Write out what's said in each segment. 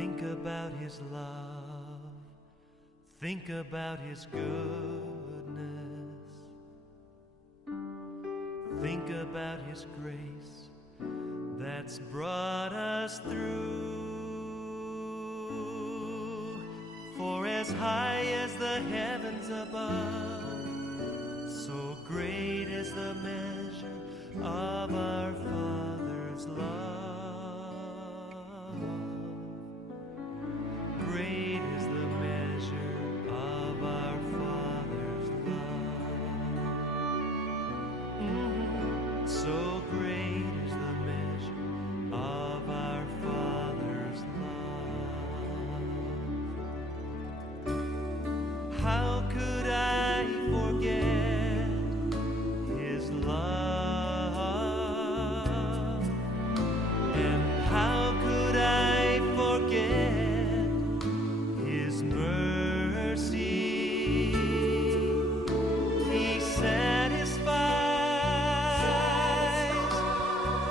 Think about His love, think about His goodness, think about His grace that's brought us through. For as high as the heavens above, so great is the measure of our Father's love. Great is the measure of our Father's love. So great is the measure of our Father's love. How could I forget His love? And how could I forget His mercy? He satisfies,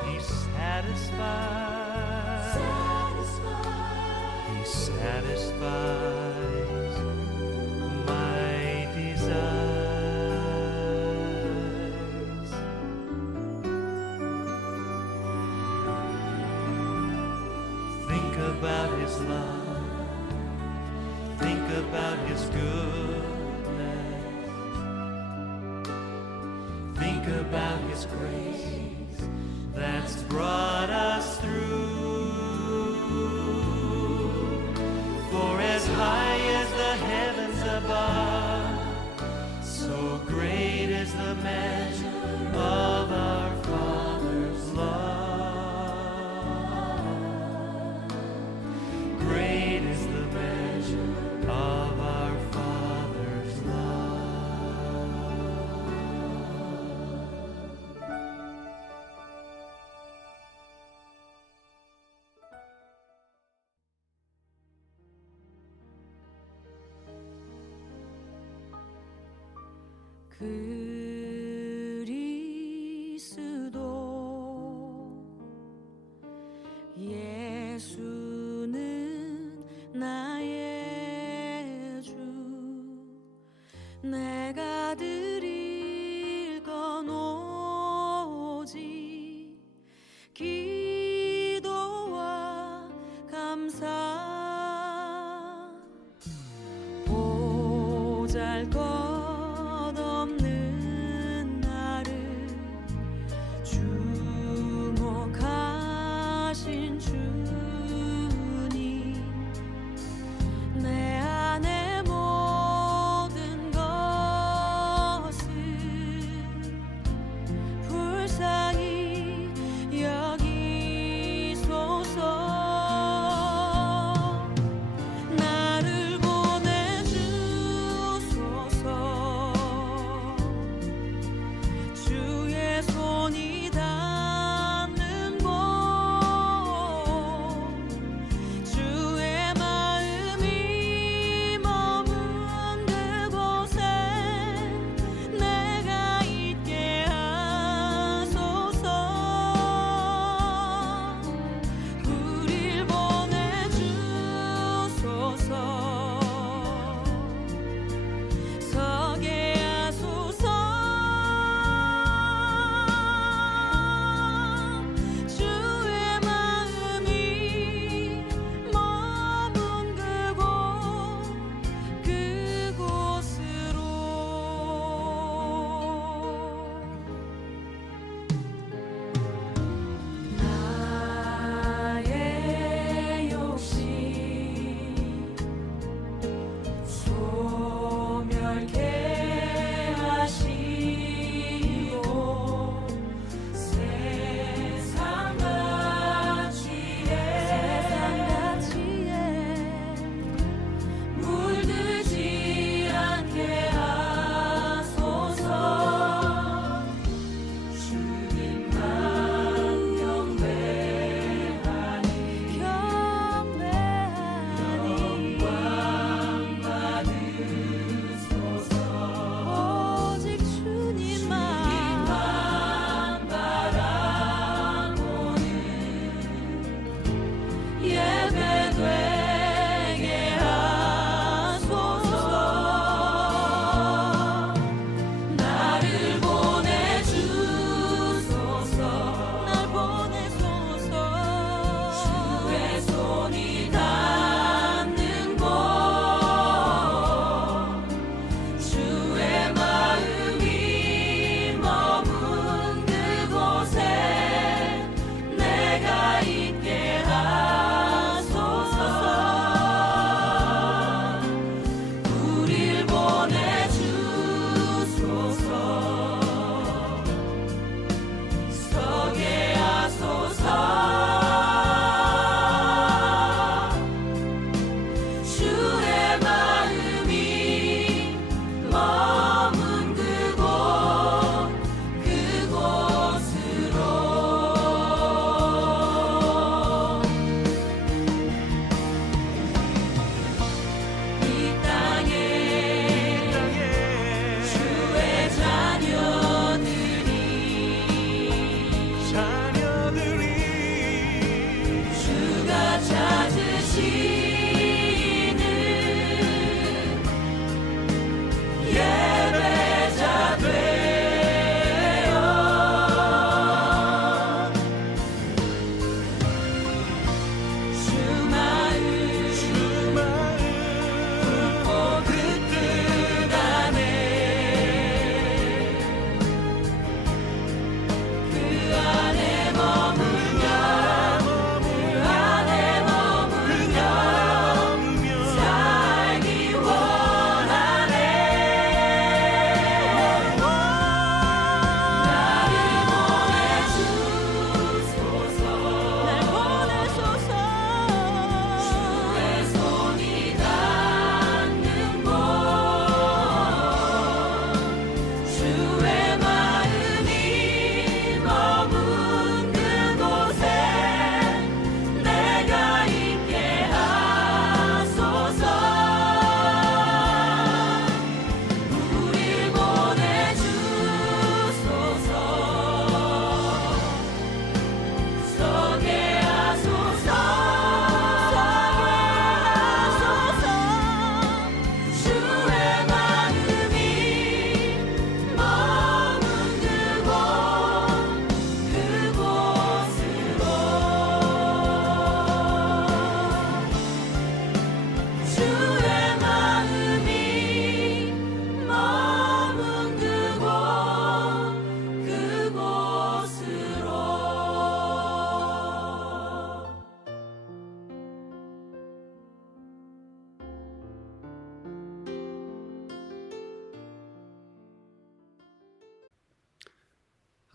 He satisfies, He satisfies my desires. Think about His love, think about His goodness, think about His grace that's brought us through. For as high as the heavens above, so great is the measure of our Father's love. Great is the measure of our Father's love. 그리스도 예수는 나의 주, 내가 드릴 건 오직 기도와 감사. 보잘것없는 나를 주목하신 주님,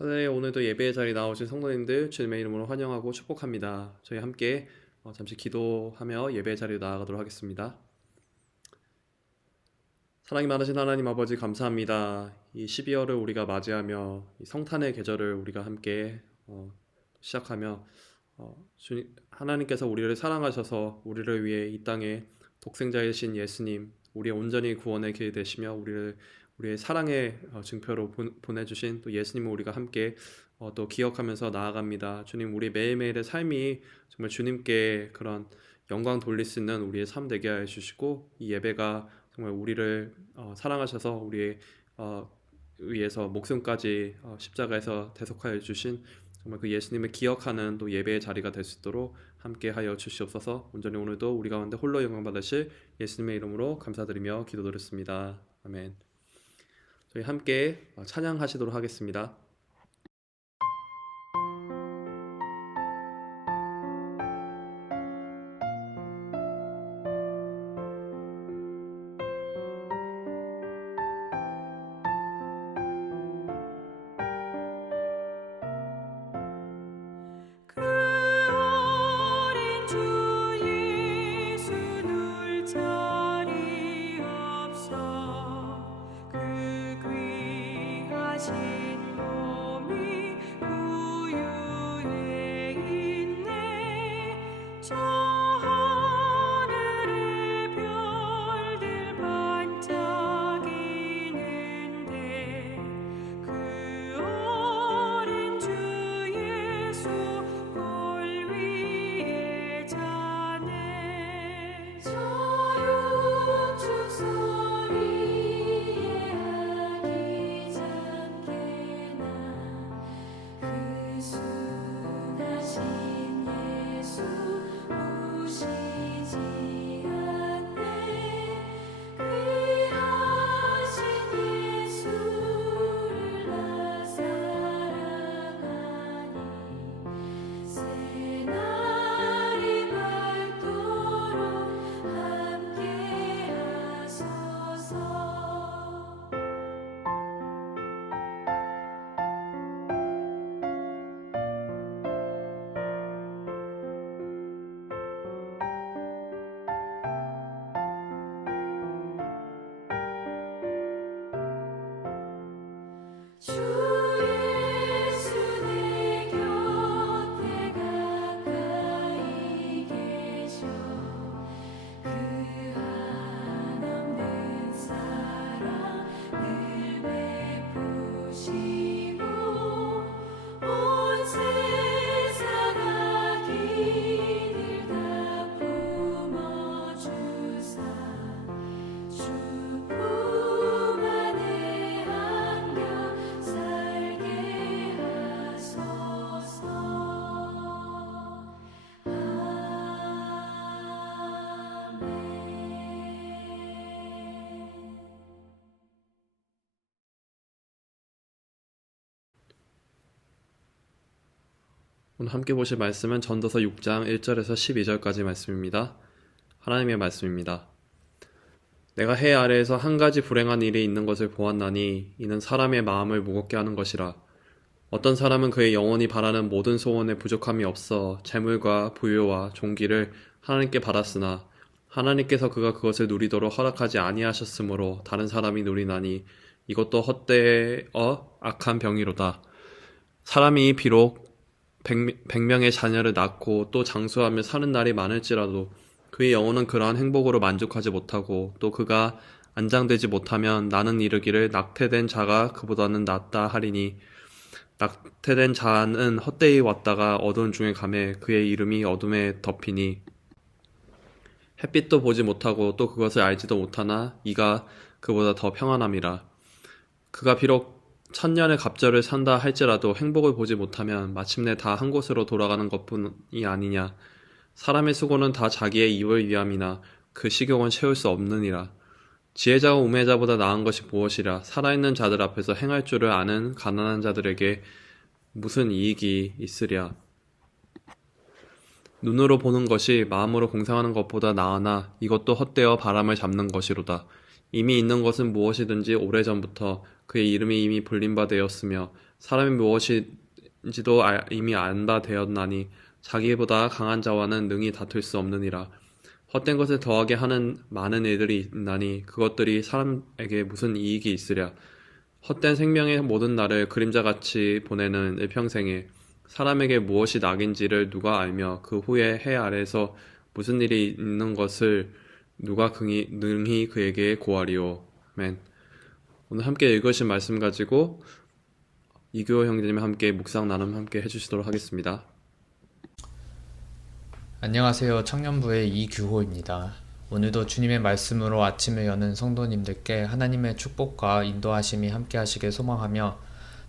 네, 오늘도 예배의 자리에 나오신 성도님들 주님의 이름으로 환영하고 축복합니다. 저희 함께 잠시 기도하며 예배의 자리에 나아가도록 하겠습니다. 사랑이 많으신 하나님 아버지 감사합니다. 이 12월을 우리가 맞이하며 이 성탄의 계절을 우리가 함께 시작하며 하나님께서 우리를 사랑하셔서 우리를 위해 이 땅에 독생자이신 예수님, 우리의 온전히 구원의 길 되시며 우리의 사랑의 증표로 보내주신 또 예수님을 우리가 함께 또 기억하면서 나아갑니다. 주님, 우리 매일매일의 삶이 정말 주님께 그런 영광 돌릴 수 있는 우리의 삶 되게 해주시고, 이 예배가 정말 우리를 사랑하셔서 우리의 위해서 목숨까지 십자가에서 대속하여 주신 정말 그 예수님을 기억하는 또 예배의 자리가 될 수 있도록 함께 하여 주시옵소서. 온전히 오늘도 우리 가운데 홀로 영광 받으실 예수님의 이름으로 감사드리며 기도드렸습니다. 아멘. 저희 함께 찬양하시도록 하겠습니다. 그 어린 주 예수 누울 자리 없어 그 귀하신 몸이 구유에 있네. 저 하늘의 별들 반짝이는데 그 어린 주 예수 골 위에 자네. 저 육축 소리에 아기작게나 그 순하신 예수 보시지 않네. 귀하신 예수를 나 사랑하니 새날이 밝도록 함께하소서. 주 예수 내 곁에 가까이 계셔. 그 한없는 사랑 늘 베푸시고 온 세상 악인을 다 품어주사 주 품 안에 안겨 살게 하소서. 아멘. 오늘 함께 보실 말씀은 전도서 6장 1절에서 12절까지 말씀입니다. 하나님의 말씀입니다. 내가 해 아래에서 한 가지 불행한 일이 있는 것을 보았나니 이는 사람의 마음을 무겁게 하는 것이라. 어떤 사람은 그의 영혼이 바라는 모든 소원에 부족함이 없어 재물과 부유와 존귀를 하나님께 받았으나 하나님께서 그가 그것을 누리도록 허락하지 아니하셨으므로 다른 사람이 누리나니 이것도 헛되어 악한 병이로다. 사람이 비록 100명의 자녀를 낳고 또 장수하며 사는 날이 많을지라도 그의 영혼은 그러한 행복으로 만족하지 못하고 또 그가 안장되지 못하면 나는 이르기를 낙태된 자가 그보다는 낫다 하리니 낙태된 자는 헛되이 왔다가 어두운 중에 가매 그의 이름이 어둠에 덮이니 햇빛도 보지 못하고 또 그것을 알지도 못하나 이가 그보다 더 평안함이라. 그가 비록 1000년의 갑절을 산다 할지라도 행복을 보지 못하면 마침내 다 한 곳으로 돌아가는 것뿐이 아니냐. 사람의 수고는 다 자기의 입을 위함이나 그 식욕은 채울 수 없느니라. 지혜자와 우매자보다 나은 것이 무엇이라. 살아있는 자들 앞에서 행할 줄을 아는 가난한 자들에게 무슨 이익이 있으랴. 눈으로 보는 것이 마음으로 공상하는 것보다 나으나 이것도 헛되어 바람을 잡는 것이로다. 이미 있는 것은 무엇이든지 오래전부터 그의 이름이 이미 불린 바 되었으며 사람이 무엇인지도 이미 안다 되었나니 자기보다 강한 자와는 능히 다툴 수 없느니라. 헛된 것을 더하게 하는 많은 일들이 있나니 그것들이 사람에게 무슨 이익이 있으랴. 헛된 생명의 모든 날을 그림자같이 보내는 일평생에 사람에게 무엇이 낙인지를 누가 알며 그 후에 해 아래에서 무슨 일이 있는 것을 누가 능히 그에게 고하리요. 아멘. 오늘 함께 읽으신 말씀 가지고 이규호 형제님 함께 묵상 나눔 함께 해주시도록 하겠습니다. 안녕하세요. 청년부의 이규호입니다. 오늘도 주님의 말씀으로 아침을 여는 성도님들께 하나님의 축복과 인도하심이 함께 하시길 소망하며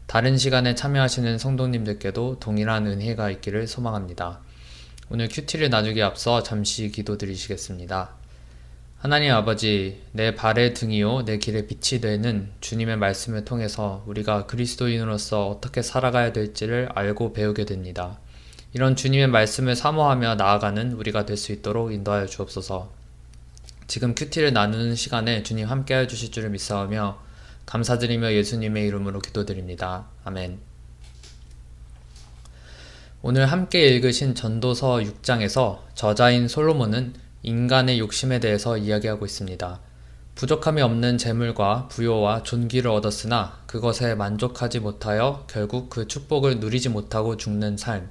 다른 시간에 참여하시는 성도님들께도 동일한 은혜가 있기를 소망합니다. 오늘 큐티를 나누기 앞서 잠시 기도드리시겠습니다. 하나님 아버지, 내 발의 등이요 내 길의 빛이 되는 주님의 말씀을 통해서 우리가 그리스도인으로서 어떻게 살아가야 될지를 알고 배우게 됩니다. 이런 주님의 말씀을 사모하며 나아가는 우리가 될 수 있도록 인도하여 주옵소서. 지금 큐티를 나누는 시간에 주님 함께하여 주실 줄을 믿사오며 감사드리며 예수님의 이름으로 기도드립니다. 아멘. 오늘 함께 읽으신 전도서 6장에서 저자인 솔로몬은 인간의 욕심에 대해서 이야기하고 있습니다. 부족함이 없는 재물과 부요와 존귀를 얻었으나 그것에 만족하지 못하여 결국 그 축복을 누리지 못하고 죽는 삶.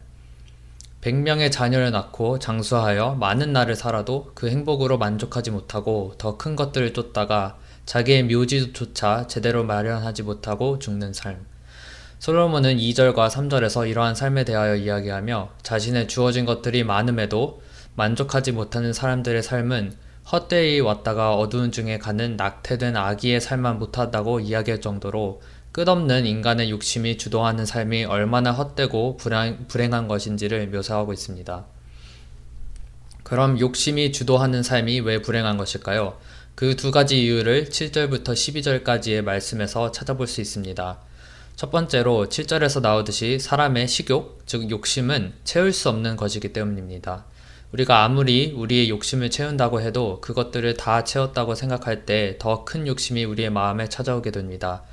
100명의 자녀를 낳고 장수하여 많은 날을 살아도 그 행복으로 만족하지 못하고 더 큰 것들을 쫓다가 자기의 묘지조차 제대로 마련하지 못하고 죽는 삶. 솔로몬은 2절과 3절에서 이러한 삶에 대하여 이야기하며 자신의 주어진 것들이 많음에도 만족하지 못하는 사람들의 삶은 헛되이 왔다가 어두운 중에 가는 낙태된 아기의 삶만 못하다고 이야기할 정도로 끝없는 인간의 욕심이 주도하는 삶이 얼마나 헛되고 불행한 것인지를 묘사하고 있습니다. 그럼 욕심이 주도하는 삶이 왜 불행한 것일까요? 그 두 가지 이유를 7절부터 12절까지의 말씀에서 찾아볼 수 있습니다. 첫 번째로 7절에서 나오듯이 사람의 식욕, 즉 욕심은 채울 수 없는 것이기 때문입니다. 우리가 아무리 우리의 욕심을 채운다고 해도 그것들을 다 채웠다고 생각할 때 더 큰 욕심이 우리의 마음에 찾아오게 됩니다.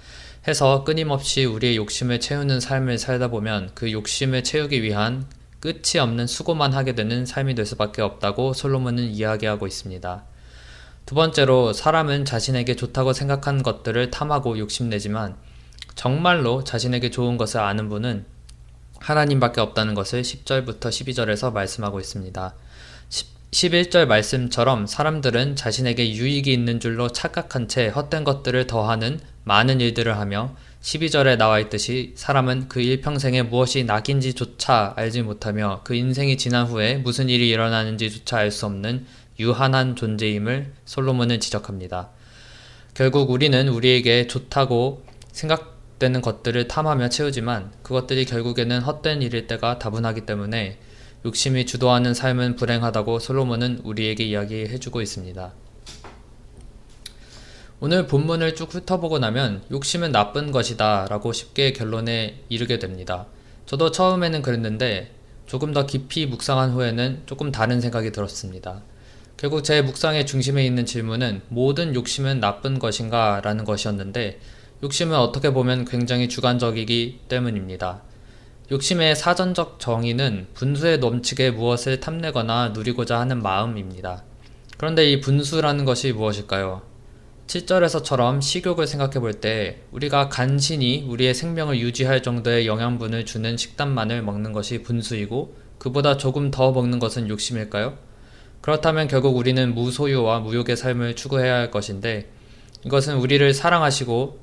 해서 끊임없이 우리의 욕심을 채우는 삶을 살다 보면 그 욕심을 채우기 위한 끝이 없는 수고만 하게 되는 삶이 될 수밖에 없다고 솔로몬은 이야기하고 있습니다. 두 번째로 사람은 자신에게 좋다고 생각한 것들을 탐하고 욕심내지만 정말로 자신에게 좋은 것을 아는 분은 하나님밖에 없다는 것을 10절부터 12절에서 말씀하고 있습니다. 11절 말씀처럼 사람들은 자신에게 유익이 있는 줄로 착각한 채 헛된 것들을 더하는 많은 일들을 하며 12절에 나와 있듯이 사람은 그 일평생에 무엇이 낙인지조차 알지 못하며 그 인생이 지난 후에 무슨 일이 일어나는지조차 알 수 없는 유한한 존재임을 솔로몬은 지적합니다. 결국 우리는 우리에게 좋다고 생각되는 것들을 탐하며 채우지만 그것들이 결국에는 헛된 일일 때가 다분하기 때문에 욕심이 주도하는 삶은 불행하다고 솔로몬은 우리에게 이야기해주고 있습니다. 오늘 본문을 쭉 훑어보고 나면 욕심은 나쁜 것이다 라고 쉽게 결론에 이르게 됩니다. 저도 처음에는 그랬는데 조금 더 깊이 묵상한 후에는 조금 다른 생각이 들었습니다. 결국 제 묵상의 중심에 있는 질문은 모든 욕심은 나쁜 것인가 라는 것이었는데 욕심은 어떻게 보면 굉장히 주관적이기 때문입니다. 욕심의 사전적 정의는 분수에 넘치게 무엇을 탐내거나 누리고자 하는 마음입니다. 그런데 이 분수라는 것이 무엇일까요? 7절에서처럼 식욕을 생각해 볼 때 우리가 간신히 우리의 생명을 유지할 정도의 영양분을 주는 식단만을 먹는 것이 분수이고 그보다 조금 더 먹는 것은 욕심일까요? 그렇다면 결국 우리는 무소유와 무욕의 삶을 추구해야 할 것인데 이것은 우리를 사랑하시고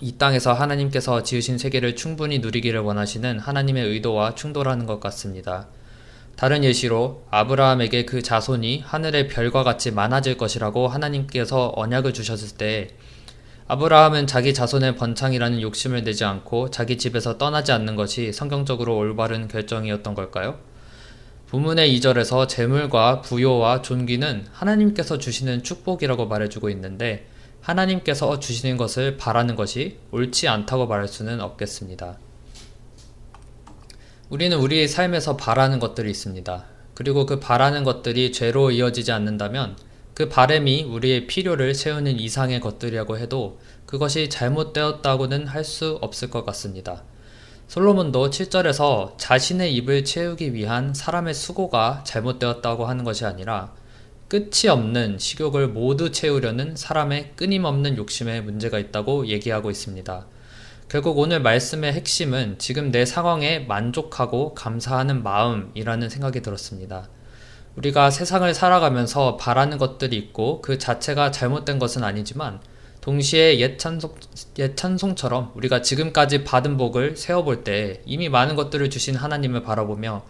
이 땅에서 하나님께서 지으신 세계를 충분히 누리기를 원하시는 하나님의 의도와 충돌하는 것 같습니다. 다른 예시로 아브라함에게 그 자손이 하늘의 별과 같이 많아질 것이라고 하나님께서 언약을 주셨을 때 아브라함은 자기 자손의 번창이라는 욕심을 내지 않고 자기 집에서 떠나지 않는 것이 성경적으로 올바른 결정이었던 걸까요? 본문의 2절에서 재물과 부요와 존귀는 하나님께서 주시는 축복이라고 말해주고 있는데 하나님께서 주시는 것을 바라는 것이 옳지 않다고 말할 수는 없겠습니다. 우리는 우리의 삶에서 바라는 것들이 있습니다. 그리고 그 바라는 것들이 죄로 이어지지 않는다면 그 바람이 우리의 필요를 채우는 이상의 것들이라고 해도 그것이 잘못되었다고는 할 수 없을 것 같습니다. 솔로몬도 7절에서 자신의 입을 채우기 위한 사람의 수고가 잘못되었다고 하는 것이 아니라 끝이 없는 식욕을 모두 채우려는 사람의 끊임없는 욕심에 문제가 있다고 얘기하고 있습니다. 결국 오늘 말씀의 핵심은 지금 내 상황에 만족하고 감사하는 마음이라는 생각이 들었습니다. 우리가 세상을 살아가면서 바라는 것들이 있고 그 자체가 잘못된 것은 아니지만 동시에 옛 찬송처럼 우리가 지금까지 받은 복을 세어볼 때 이미 많은 것들을 주신 하나님을 바라보며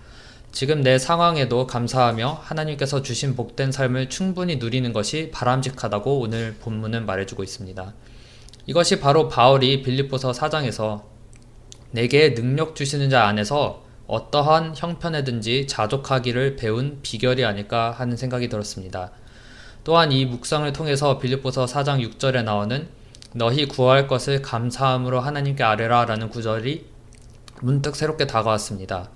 지금 내 상황에도 감사하며 하나님께서 주신 복된 삶을 충분히 누리는 것이 바람직하다고 오늘 본문은 말해주고 있습니다. 이것이 바로 바울이 빌립보서 4장에서 내게 능력 주시는 자 안에서 어떠한 형편에든지 자족하기를 배운 비결이 아닐까 하는 생각이 들었습니다. 또한 이 묵상을 통해서 빌립보서 4장 6절에 나오는 너희 구할 것을 감사함으로 하나님께 아뢰라 라는 구절이 문득 새롭게 다가왔습니다.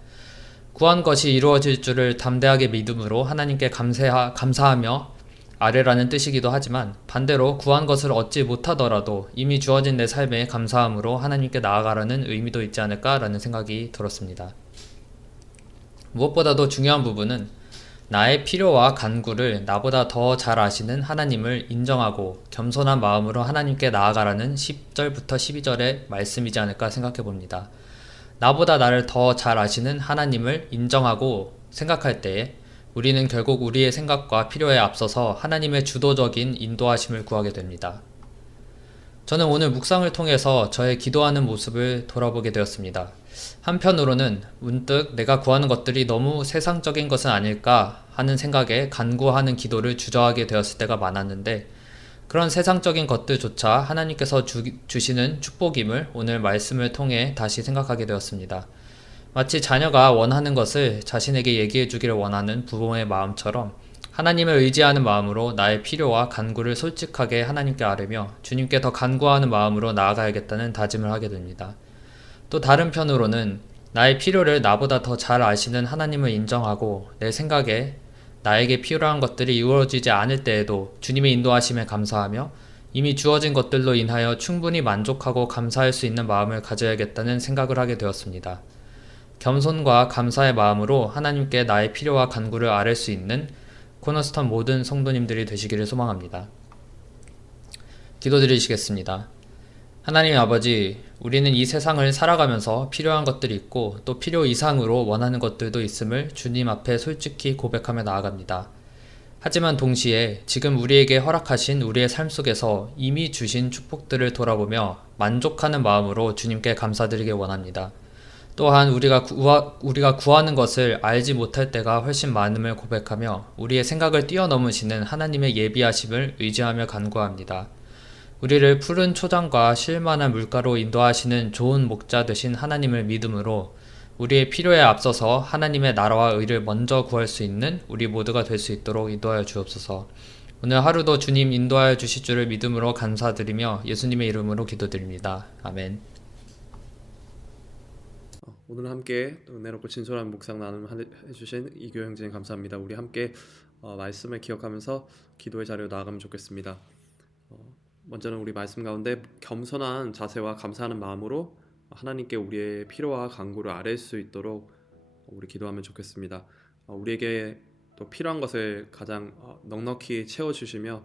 구한 것이 이루어질 줄을 담대하게 믿음으로 하나님께 감사하며 아뢰라는 뜻이기도 하지만 반대로 구한 것을 얻지 못하더라도 이미 주어진 내 삶에 감사함으로 하나님께 나아가라는 의미도 있지 않을까라는 생각이 들었습니다. 무엇보다도 중요한 부분은 나의 필요와 간구를 나보다 더 잘 아시는 하나님을 인정하고 겸손한 마음으로 하나님께 나아가라는 10절부터 12절의 말씀이지 않을까 생각해 봅니다. 나보다 나를 더 잘 아시는 하나님을 인정하고 생각할 때에 우리는 결국 우리의 생각과 필요에 앞서서 하나님의 주도적인 인도하심을 구하게 됩니다. 저는 오늘 묵상을 통해서 저의 기도하는 모습을 돌아보게 되었습니다. 한편으로는 문득 내가 구하는 것들이 너무 세상적인 것은 아닐까 하는 생각에 간구하는 기도를 주저하게 되었을 때가 많았는데 그런 세상적인 것들조차 하나님께서 주시는 축복임을 오늘 말씀을 통해 다시 생각하게 되었습니다. 마치 자녀가 원하는 것을 자신에게 얘기해 주기를 원하는 부모의 마음처럼 하나님을 의지하는 마음으로 나의 필요와 간구를 솔직하게 하나님께 아뢰며 주님께 더 간구하는 마음으로 나아가야겠다는 다짐을 하게 됩니다. 또 다른 편으로는 나의 필요를 나보다 더 잘 아시는 하나님을 인정하고 내 생각에 나에게 필요한 것들이 이루어지지 않을 때에도 주님의 인도하심에 감사하며 이미 주어진 것들로 인하여 충분히 만족하고 감사할 수 있는 마음을 가져야겠다는 생각을 하게 되었습니다. 겸손과 감사의 마음으로 하나님께 나의 필요와 간구를 아뢰 수 있는 코너스턴 모든 성도님들이 되시기를 소망합니다. 기도드리시겠습니다. 하나님 아버지, 우리는 이 세상을 살아가면서 필요한 것들이 있고 또 필요 이상으로 원하는 것들도 있음을 주님 앞에 솔직히 고백하며 나아갑니다. 하지만 동시에 지금 우리에게 허락하신 우리의 삶 속에서 이미 주신 축복들을 돌아보며 만족하는 마음으로 주님께 감사드리길 원합니다. 또한 우리가 구하는 것을 알지 못할 때가 훨씬 많음을 고백하며 우리의 생각을 뛰어넘으시는 하나님의 예비하심을 의지하며 간구합니다. 우리를 푸른 초장과 쉴만한 물가로 인도하시는 좋은 목자 되신 하나님을 믿음으로 우리의 필요에 앞서서 하나님의 나라와 의를 먼저 구할 수 있는 우리 모두가 될 수 있도록 인도하여 주옵소서. 오늘 하루도 주님 인도하여 주실 줄을 믿음으로 감사드리며 예수님의 이름으로 기도드립니다. 아멘. 오늘 함께 은혜롭고 진솔한 묵상 나눔 해주신 이교 형제님 감사합니다. 우리 함께 말씀을 기억하면서 기도의 자리로 나아가면 좋겠습니다. 먼저는 우리 말씀 가운데 겸손한 자세와 감사하는 마음으로 하나님께 우리의 필요와 간구를 아뢰 수 있도록 우리 기도하면 좋겠습니다. 우리에게 또 필요한 것을 가장 넉넉히 채워주시며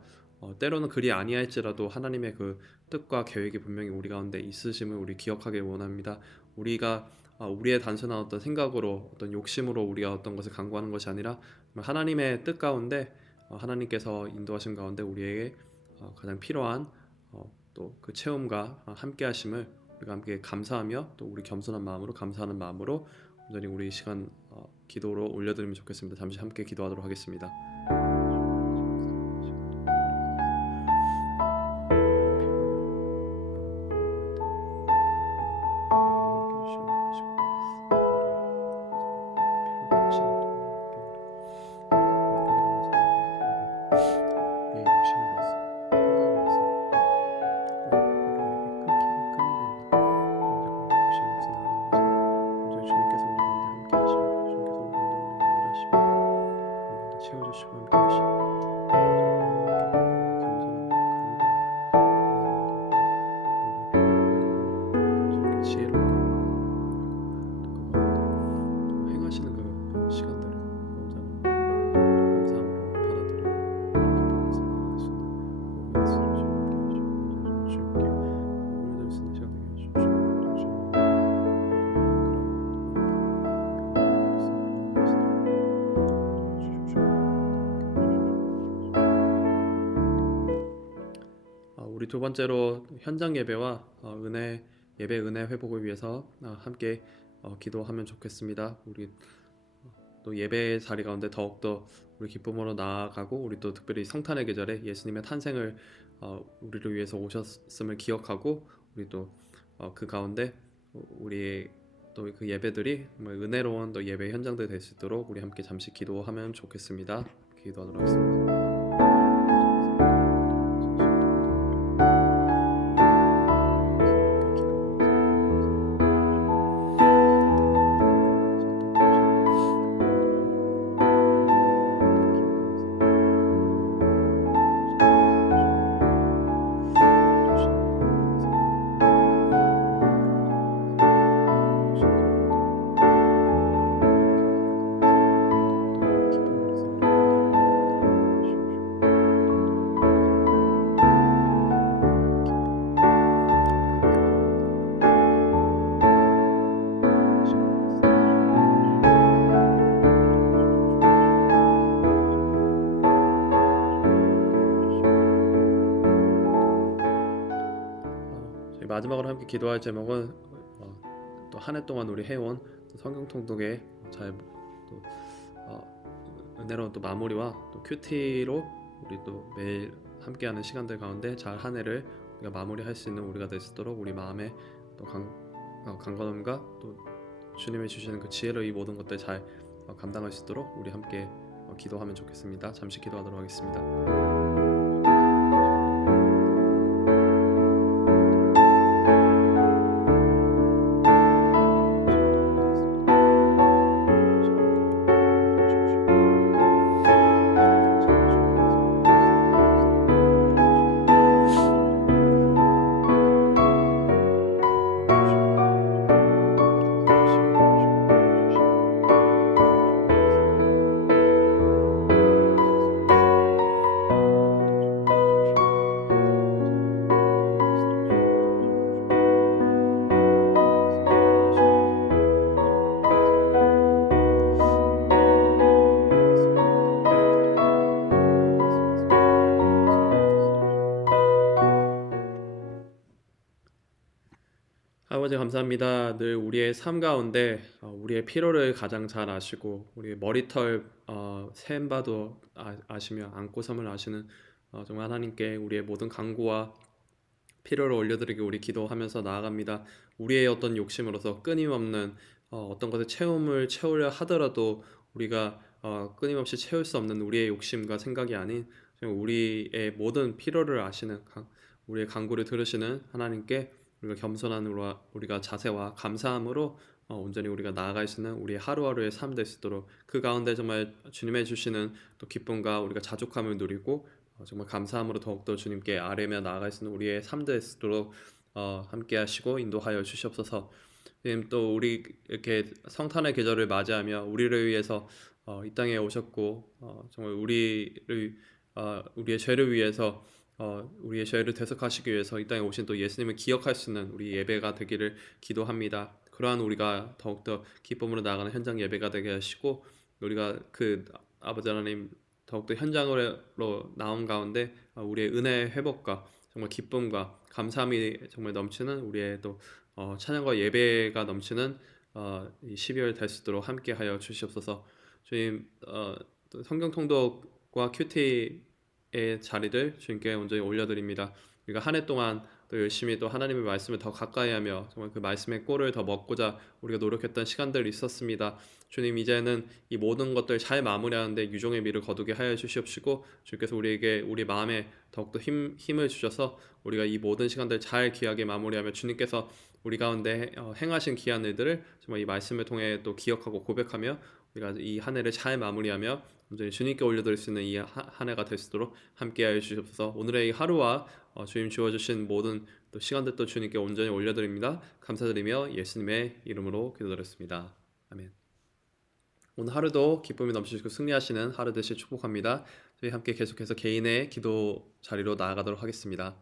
때로는 그리 아니할지라도 하나님의 그 뜻과 계획이 분명히 우리 가운데 있으심을 우리 기억하길 원합니다. 우리가 우리의 단순한 어떤 생각으로 어떤 욕심으로 우리가 어떤 것을 간구하는 것이 아니라 하나님의 뜻 가운데 하나님께서 인도하신 가운데 우리에게 가장 필요한 또 그 체험과 함께 하심을 우리가 함께 감사하며 또 우리 겸손한 마음으로 감사하는 마음으로 온전히 우리 시간 기도로 올려드리면 좋겠습니다. 잠시 함께 기도하도록 하겠습니다. 우리 두 번째로 현장 예배와 예배 은혜 회복을 위해서 함께 기도하면 좋겠습니다. 우리 또 예배 자리 가운데 더욱더 우리 기쁨으로 나아가고 우리 또 특별히 성탄의 계절에 예수님의 탄생을 우리를 위해서 오셨음을 기억하고 우리 또 그 가운데 우리 또 그 예배들이 은혜로운 또 예배 현장들 될 수 있도록 우리 함께 잠시 기도하면 좋겠습니다. 기도하도록 하겠습니다. 마지막으로 함께 기도할 제목은 또 한 해 동안 우리 해온 성경 통독의 또 은혜로운 또 마무리와 또 큐티로 우리 또 매일 함께하는 시간들 가운데 잘 한 해를 우리가 마무리할 수 있는 우리가 될 수 있도록 우리 마음에 또 강건함과 또 주님이 주시는 그 지혜로 이 모든 것들 잘 감당할 수 있도록 우리 함께 기도하면 좋겠습니다. 잠시 기도하도록 하겠습니다. 아버지 감사합니다. 늘 우리의 삶 가운데 우리의 필요를 가장 잘 아시고 우리의 머리털 샘 바도 아시며 안고섬을 아시는 정말 하나님께 우리의 모든 간구와 필요를 올려드리기 우리 기도하면서 나아갑니다. 우리의 어떤 욕심으로서 끊임없는 어떤 것의 채우려 하더라도 우리가 끊임없이 채울 수 없는 우리의 욕심과 생각이 아닌 우리의 모든 필요를 아시는 우리의 간구를 들으시는 하나님께 우리가 겸손한 우리가 자세와 감사함으로 온전히 우리가 나아갈 수 있는 우리의 하루하루의 삶 될 수 있도록 그 가운데 정말 주님의 주시는 또 기쁨과 우리가 자족함을 누리고 정말 감사함으로 더욱더 주님께 아뢰며 나아갈 수 있는 우리의 삶 될 수 있도록 함께 하시고 인도하여 주시옵소서. 또 우리 이렇게 성탄의 계절을 맞이하며 우리를 위해서 이 땅에 오셨고 정말 우리의 죄를 위해서 우리의 죄를 대속하시기 위해서 이 땅에 오신 또 예수님을 기억할 수 있는 우리 예배가 되기를 기도합니다. 그러한 우리가 더욱더 기쁨으로 나아가는 현장 예배가 되게 하시고 우리가 그 아버지 하나님 더욱더 현장으로 나온 가운데 우리의 은혜의 회복과 정말 기쁨과 감사함이 정말 넘치는 우리의 또 찬양과 예배가 넘치는 이 12월 될 수 있도록 함께하여 주시옵소서. 주님 또 성경 통독과 큐티의 자리를 주님께 온전히 올려드립니다. 우리가 한 해 동안 또 열심히 또 하나님의 말씀을 더 가까이하며 정말 그 말씀의 꼴을 더 먹고자 우리가 노력했던 시간들이 있었습니다. 주님 이제는 이 모든 것들 잘 마무리하는데 유종의 미를 거두게 하여 주시옵시고 주님께서 우리에게 우리 마음에 더욱더 힘을 주셔서 우리가 이 모든 시간들 잘 귀하게 마무리하며 주님께서 우리 가운데 행하신 귀한 일들을 정말 이 말씀을 통해 또 기억하고 고백하며 우리가 이 한 해를 잘 마무리하며 온전히 주님께 올려드릴 수 있는 이 한 해가 될 수 있도록 함께하여 주시옵소서. 오늘의 이 하루와 주님 주어주신 모든 또 시간들도 주님께 온전히 올려드립니다. 감사드리며 예수님의 이름으로 기도드렸습니다. 아멘. 오늘 하루도 기쁨이 넘치시고 승리하시는 하루 되시길 축복합니다. 저희 함께 계속해서 개인의 기도 자리로 나아가도록 하겠습니다.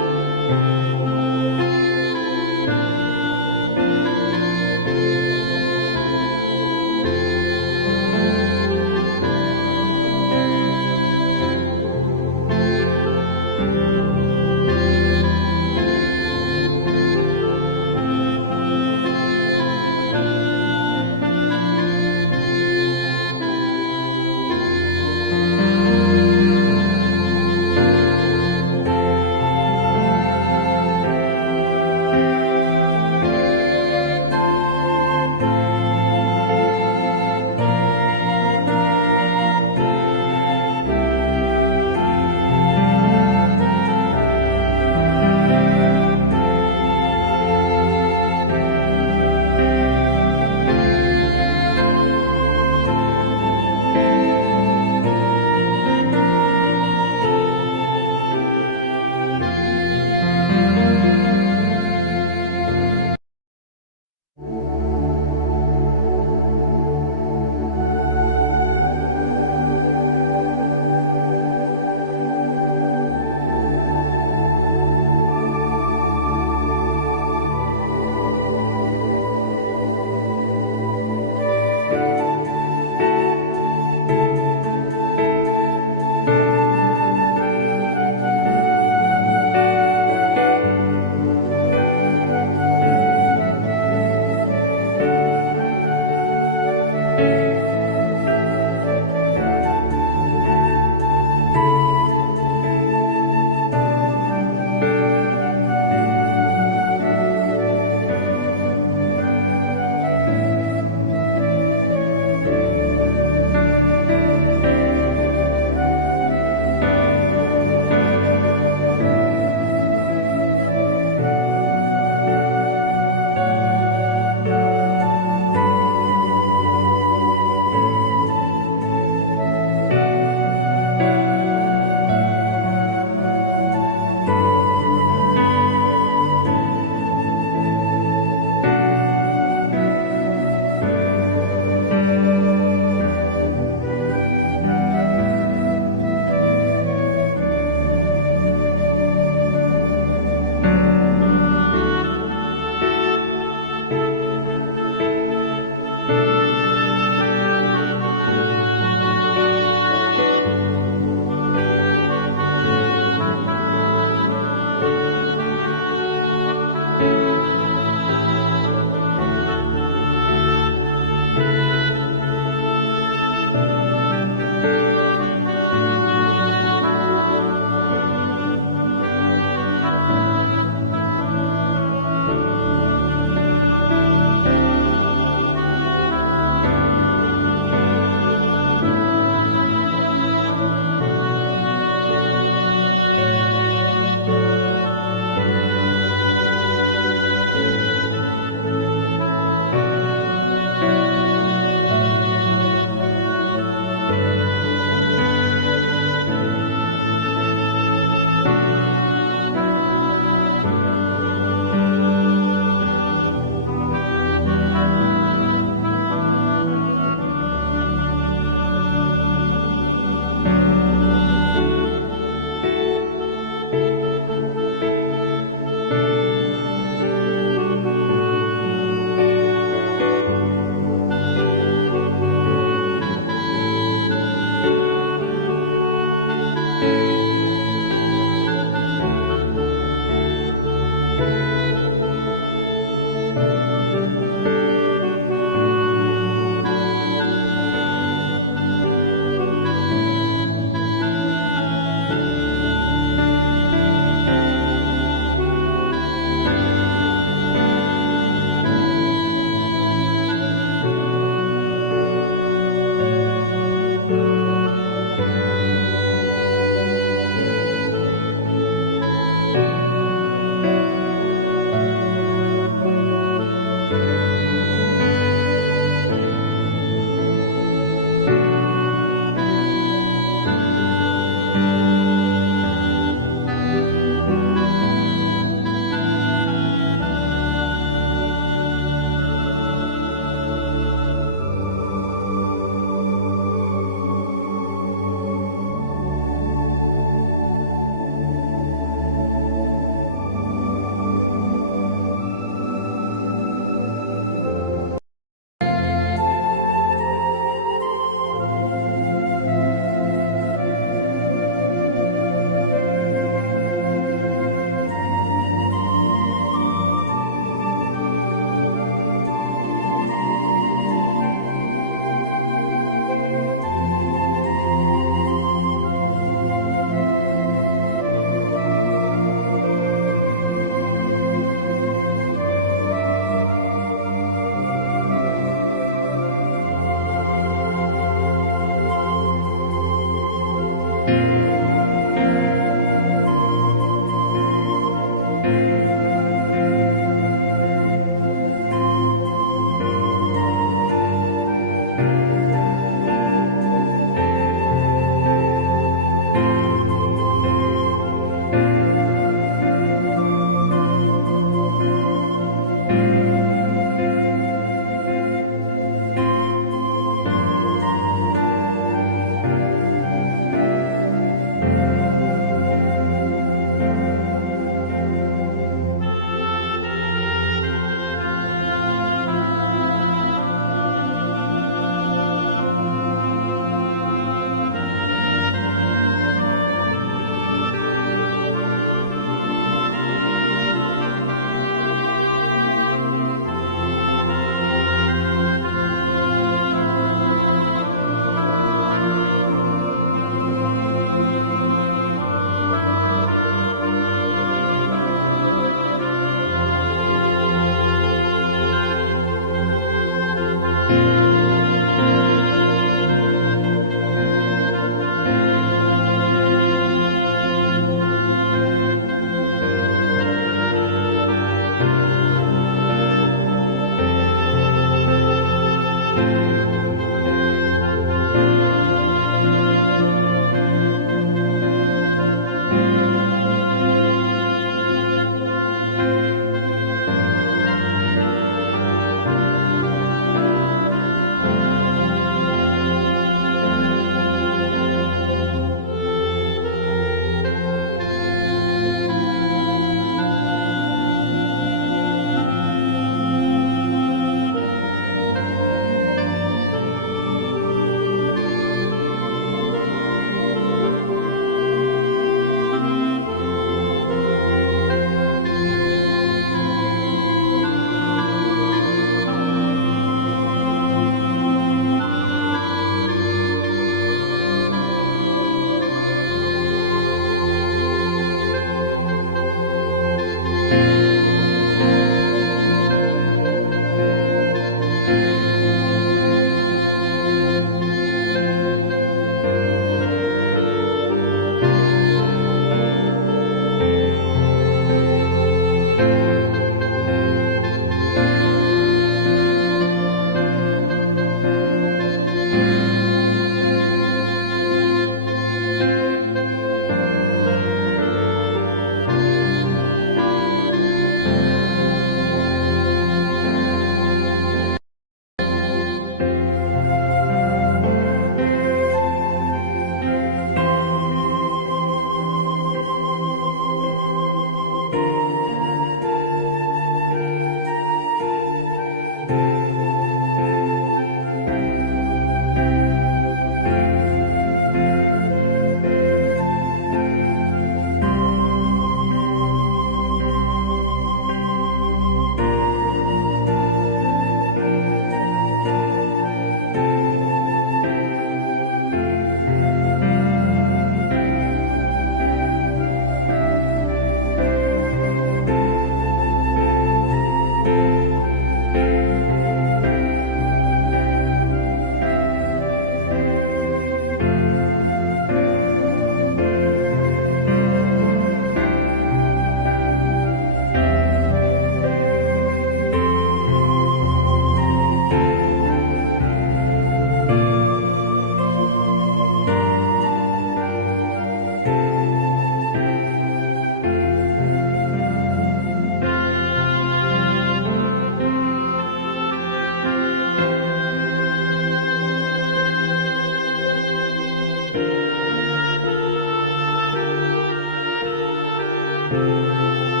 주